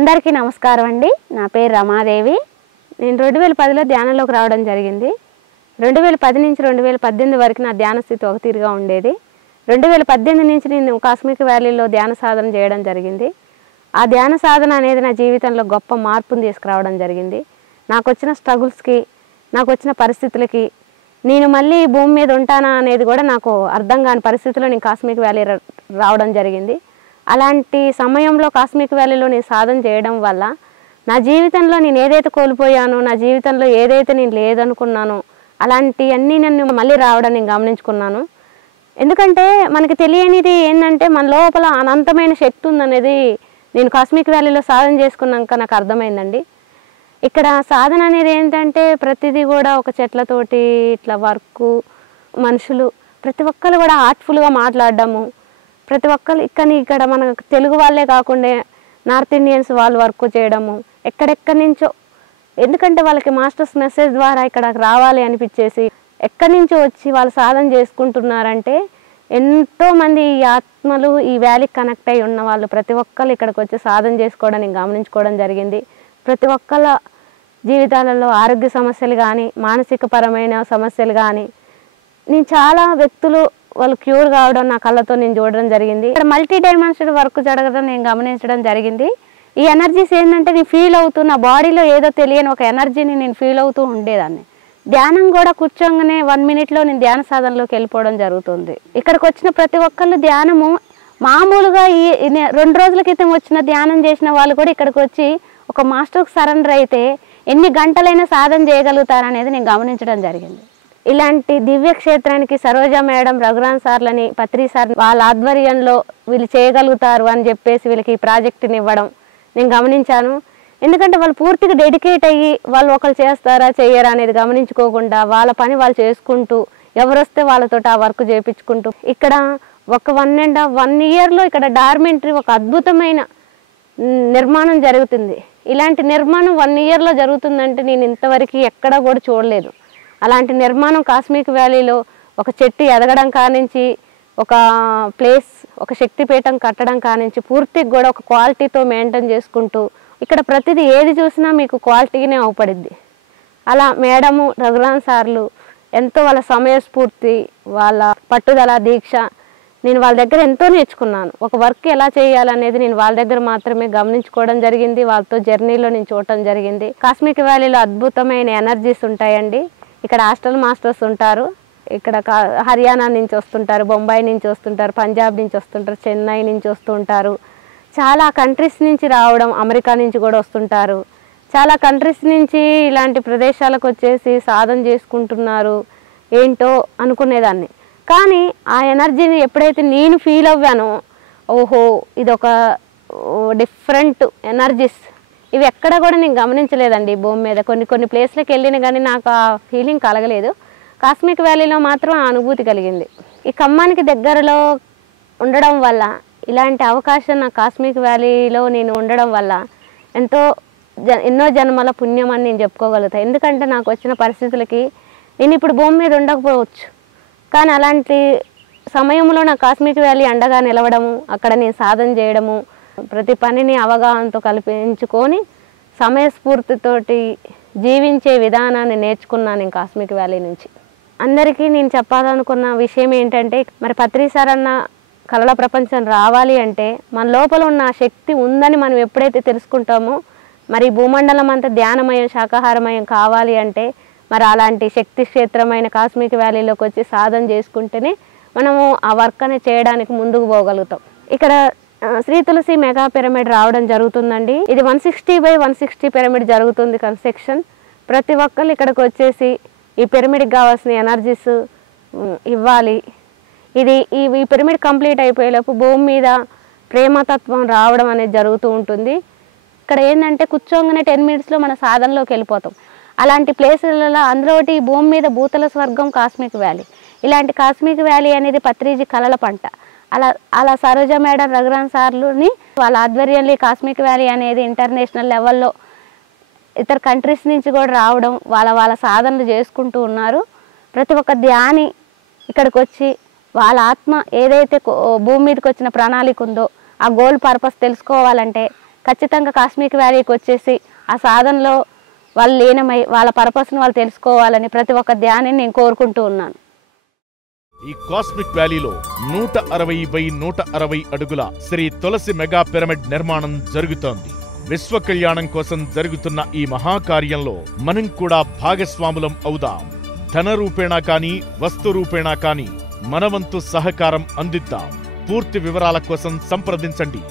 అందరికీ నమస్కారం అండి. నా పేరు రమాదేవి. నేను 2010లో ధ్యానంలోకి రావడం జరిగింది. 2010 నుంచి 2018 వరకు నా ధ్యాన స్థితి ఒక తీరుగా ఉండేది. 2018 నుంచి నేను కాస్మిక్ వ్యాలీలో ధ్యాన సాధన చేయడం జరిగింది. ఆ ధ్యాన సాధన అనేది నా జీవితంలో గొప్ప మార్పును తీసుకురావడం జరిగింది. నాకు వచ్చిన స్ట్రగుల్స్కి, నాకు వచ్చిన పరిస్థితులకి నేను మళ్ళీ భూమి మీద ఉంటానా అనేది కూడా నాకు అర్థం కాని పరిస్థితిలో నేను కాస్మిక్ వ్యాలీ రావడం జరిగింది. అలాంటి సమయంలో కాస్మిక్ వ్యాలీలో నేను సాధన చేయడం వల్ల నా జీవితంలో నేను ఏదైతే కోల్పోయానో, నా జీవితంలో ఏదైతే నేను లేదనుకున్నానో అలాంటివన్నీ నన్ను మళ్ళీ రావడం నేను గమనించుకున్నాను. ఎందుకంటే మనకి తెలియనిది ఏంటంటే మన లోపల అనంతమైన శక్తి ఉందనేది నేను కాస్మిక్ వ్యాలీలో సాధన చేసుకున్నాక నాకు అర్థమైందండి. ఇక్కడ సాధన అనేది ఏంటంటే ప్రతిదీ కూడా ఒక చెట్లతోటి ఇట్లా వర్క్, మనుషులు ప్రతి ఒక్కరు కూడా ఆర్ట్ఫుల్గా మాట్లాడడము, ప్రతి ఒక్కరు ఇక్కడ మన తెలుగు వాళ్ళే కాకుండా నార్త్ ఇండియన్స్ వాళ్ళు వర్క్ చేయడము, ఎక్కడెక్కడి నుంచో, ఎందుకంటే వాళ్ళకి మాస్టర్స్ మెసేజ్ ద్వారా ఇక్కడ రావాలి అనిపించేసి ఎక్కడి నుంచో వచ్చి వాళ్ళు సాధన చేసుకుంటున్నారంటే ఎంతోమంది ఈ ఆత్మలు ఈ వ్యాలీకి కనెక్ట్ అయి ఉన్న వాళ్ళు ప్రతి ఒక్కరు ఇక్కడికి వచ్చి సాధన చేసుకోవడం నేను గమనించుకోవడం జరిగింది. ప్రతి ఒక్కళ్ళ జీవితాలలో ఆరోగ్య సమస్యలు కానీ, మానసిక పరమైన సమస్యలు కానీ నేను చాలా వ్యక్తులు వాళ్ళు క్యూర్ కావడం నా కళ్ళతో నేను చూడడం జరిగింది. ఇక్కడ మల్టీ డైమెన్షనల్ వర్క్ జరగడం నేను గమనించడం జరిగింది. ఈ ఎనర్జీస్ ఏంటంటే నేను ఫీల్ అవుతూ నా బాడీలో ఏదో తెలియని ఒక ఎనర్జీని నేను ఫీల్ అవుతూ ఉండేదాన్ని. ధ్యానం కూడా కూర్చోగానే 1 మినిట్లో నేను ధ్యాన సాధనలోకి వెళ్ళిపోవడం జరుగుతుంది. ఇక్కడికి వచ్చిన ప్రతి ఒక్కళ్ళు ధ్యానము మామూలుగా ఈ 2 రోజుల క్రితం వచ్చిన ధ్యానం చేసిన వాళ్ళు కూడా ఇక్కడికి వచ్చి ఒక మాస్టర్కి సరెండర్ అయితే ఎన్ని గంటలైనా సాధన చేయగలుగుతారనేది నేను గమనించడం జరిగింది. ఇలాంటి దివ్య క్షేత్రానికి సరోజ మేడం, రఘురామ్ సార్లని, పత్రి సార్ వాళ్ళ ఆధ్వర్యంలో వీళ్ళు చేయగలుగుతారు అని చెప్పేసి వీళ్ళకి ఈ ప్రాజెక్టుని ఇవ్వడం నేను గమనించాను. ఎందుకంటే వాళ్ళు పూర్తిగా డెడికేట్ అయ్యి వాళ్ళు ఒకరు చేస్తారా చేయరా అనేది గమనించుకోకుండా వాళ్ళ పని వాళ్ళు చేసుకుంటూ ఎవరొస్తే వాళ్ళతో ఆ వర్క్ చేయించుకుంటూ ఇక్కడ ఒక 1.5 ఇయర్లో ఇక్కడ డార్మెంటరీ ఒక అద్భుతమైన నిర్మాణం జరుగుతుంది. ఇలాంటి నిర్మాణం 1 ఇయర్లో జరుగుతుందంటే నేను ఇంతవరకు ఎక్కడా కూడా చూడలేదు. అలాంటి నిర్మాణం కాస్మిక్ వ్యాలీలో ఒక చెట్టు ఎదగడం కానించి, ఒక ప్లేస్, ఒక శక్తిపీఠం కట్టడం కానించి పూర్తిగా కూడా ఒక క్వాలిటీతో మెయింటైన్ చేసుకుంటూ ఇక్కడ ప్రతిదీ ఏది చూసినా మీకు క్వాలిటీనే అవపడిద్ది. అలా మేడము, రఘురామ్ సార్లు ఎంతో వాళ్ళ సమయస్ఫూర్తి, వాళ్ళ పట్టుదల, దీక్ష నేను వాళ్ళ దగ్గర ఎంతో నేర్చుకున్నాను. ఒక వర్క్ ఎలా చేయాలనేది నేను వాళ్ళ దగ్గర మాత్రమే గమనించుకోవడం జరిగింది. వాళ్ళతో జర్నీలో నేను చూడటం జరిగింది. కాస్మిక్ వ్యాలీలో అద్భుతమైన ఎనర్జీస్ ఉంటాయండి. ఇక్కడ హాస్టల్ మాస్టర్స్ ఉంటారు. ఇక్కడ హర్యానా నుంచి వస్తుంటారు, బొంబాయి నుంచి వస్తుంటారు, పంజాబ్ నుంచి వస్తుంటారు, చెన్నై నుంచి వస్తుంటారు, చాలా కంట్రీస్ నుంచి రావడం, అమెరికా నుంచి కూడా వస్తుంటారు. చాలా కంట్రీస్ నుంచి ఇలాంటి ప్రదేశాలకు వచ్చేసి సాధన చేసుకుంటున్నారు ఏంటో అనుకునేదాన్ని. కానీ ఆ ఎనర్జీని ఎప్పుడైతే నేను ఫీల్ అవ్వానో, ఓహో ఇదొక డిఫరెంట్ ఎనర్జీస్, ఇవి ఎక్కడ కూడా నేను గమనించలేదండి భూమి మీద. కొన్ని ప్లేస్లకు వెళ్ళిన కానీ నాకు ఆ ఫీలింగ్ కలగలేదు. కాస్మిక్ వ్యాలీలో మాత్రం ఆ అనుభూతి కలిగింది. ఈ ఖమ్మానికి దగ్గరలో ఉండడం వల్ల, ఇలాంటి అవకాశం నా కాస్మిక్ వ్యాలీలో నేను ఉండడం వల్ల ఎన్నో జన్మల పుణ్యం అని నేను చెప్పుకోగలుగుతాను. ఎందుకంటే నాకు వచ్చిన పరిస్థితులకి నేను ఇప్పుడు భూమి మీద ఉండకపోవచ్చు, కానీ అలాంటి సమయంలో నా కాస్మిక్ వ్యాలీ అండగా నిలవడము, అక్కడ నేను సాధన చేయడము, ప్రతి పనిని అవగాహనతో కల్పించుకొని సమయస్ఫూర్తితోటి జీవించే విధానాన్ని నేర్చుకున్నాను నేను కాస్మిక్ వ్యాలీ నుంచి. అందరికీ నేను చెప్పాలనుకున్న విషయం ఏంటంటే, మరి పత్రి సార్ అన్న కళల ప్రపంచం రావాలి అంటే మన లోపల ఉన్న శక్తి ఉందని మనం ఎప్పుడైతే తెలుసుకుంటామో, మరి భూమండలం అంతా ధ్యానమయం, శాకాహారమయం కావాలి అంటే మరి అలాంటి శక్తి క్షేత్రమైన కాస్మిక్ వ్యాలీలోకి వచ్చి సాధన చేసుకుంటేనే మనము ఆ వర్క్ అనేది చేయడానికి ముందుకు పోగలుగుతాం. ఇక్కడ శ్రీ తులసి మెగా పిరమిడ్ రావడం జరుగుతుందండి. ఇది 160x160 పిరమిడ్ జరుగుతుంది కన్స్ట్రక్షన్. ప్రతి ఒక్కరు ఇక్కడికి వచ్చేసి ఈ పిరమిడ్కి కావాల్సిన ఎనర్జీస్ ఇవ్వాలి. ఈ పిరమిడ్ కంప్లీట్ అయిపోయేలోపు భూమి మీద ప్రేమతత్వం రావడం అనేది జరుగుతూ ఉంటుంది. ఇక్కడ ఏంటంటే కూర్చోగానే 10 మినిట్స్లో మన సాధనలోకి వెళ్ళిపోతాం. అలాంటి ప్లేసులలో అందులో ఒకటి భూమి మీద భూతల స్వర్గం కాస్మిక్ వ్యాలీ. ఇలాంటి కాస్మిక్ వ్యాలీ అనేది పత్రిజీ కళల పంట. అలా సరోజ మేడం, రఘురామ్ సార్లుని వాళ్ళ ఆధ్వర్యంలో కాస్మిక్ వ్యాలీ అనేది ఇంటర్నేషనల్ లెవెల్లో ఇతర కంట్రీస్ నుంచి కూడా రావడం, వాళ్ళ సాధనలు చేసుకుంటూ ఉన్నారు. ప్రతి ఒక్క ధ్యాని ఇక్కడికి వచ్చి వాళ్ళ ఆత్మ ఏదైతే భూమి మీదకి వచ్చిన ప్రణాళిక ఉందో ఆ గోల్ పర్పస్ తెలుసుకోవాలంటే ఖచ్చితంగా కాస్మిక్ వ్యాలీకి వచ్చేసి ఆ సాధనలో వాళ్ళు లీనమై వాళ్ళ పర్పస్ను వాళ్ళు తెలుసుకోవాలని ప్రతి ఒక్క ధ్యానిని నేను కోరుకుంటూ ఉన్నాను. ఈ కాస్మిక్ వ్యాలీలో 160 అడుగుల శ్రీ తులసి మెగా పిరమిడ్ నిర్మాణం జరుగుతోంది. విశ్వ కళ్యాణం కోసం జరుగుతున్న ఈ మహాకార్యంలో మనం కూడా భాగస్వాములం అవుదాం. ధన రూపేణా కానీ వస్తు రూపేణా కానీ మనవంతు సహకారం అందిద్దాం. పూర్తి వివరాల కోసం సంప్రదించండి